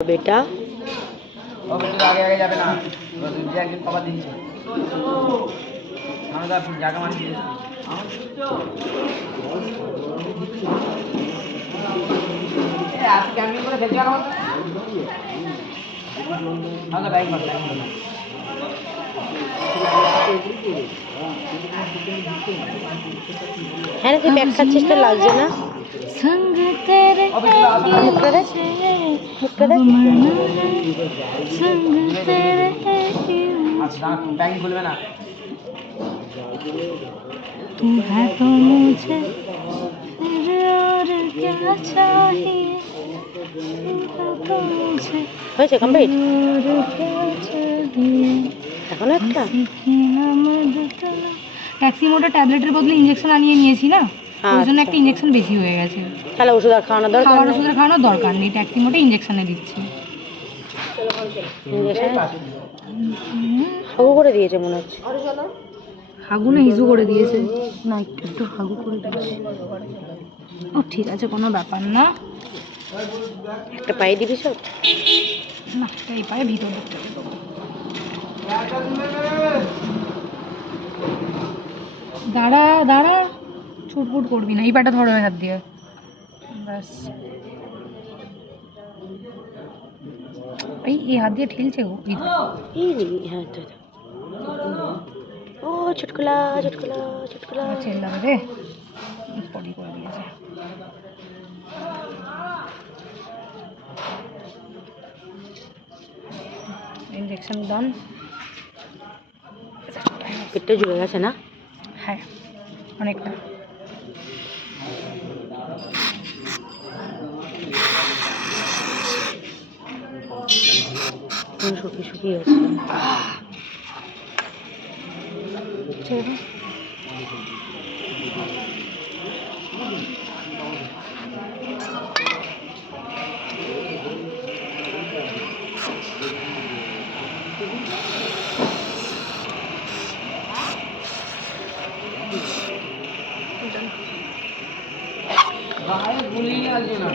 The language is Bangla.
बेटा आगे आगे जाबे ना একদিন পাপা দিয়েছে আমরা তো জায়গা মারি দিয়েছি আজকে ক্যাম্পিং করে ফেলতে গেল আমরা বাইক মারতে है ना, बैग खाচ্ছিস তো লাগছে না संग तेरे संग तेरे আচ্ছা ব্যাংক খুলবে না तू है तो मुझे तेरे और क्या चाहिए तो मुझे হয়েছে কমপ্লিট और क्या चाहिए এখন একটা ট্যাক্সি মোটা ট্যাবলেটের বদলে ইনজেকশন আনিয়ে নিয়েছি না ওই জন্য একটা ইনজেকশন বেশি হয়ে গেছে তাহলে ওষুধ আর খাওয়ানোর দরকার খাওয়ার ওষুধের খাওয়ানোর দরকার নেই ট্যাক্সি মোটে ইনজেকশনে দিচ্ছি হাগু করে দিয়েছে মনে হচ্ছে হাগু না হিজু করে দিয়েছে না একটু একটু হাগু করে দিয়েছে ও ঠিক আছে কোনো ব্যাপার না একটা পায়ে দিবি সব না এই পায়ে ভিতর দিকটা দেবো দাঁড়া দাঁড়া ছুটফুট করবি না এই পাটা ধরো হাত দিয়ে ব্যাস এই হাত দিয়ে ঠেলছে গো হ্যাঁ তো ও চুটকুলা চুটকুলা চুটকুলা চেল্লাম রে পরি করে দিয়েছে ইনজেকশন ডান পেটটা জুড়ে গেছে না হ্যাঁ অনেকটা শুকিয়ে শুকিয়ে গেছে ভাই গুলি লাগছে না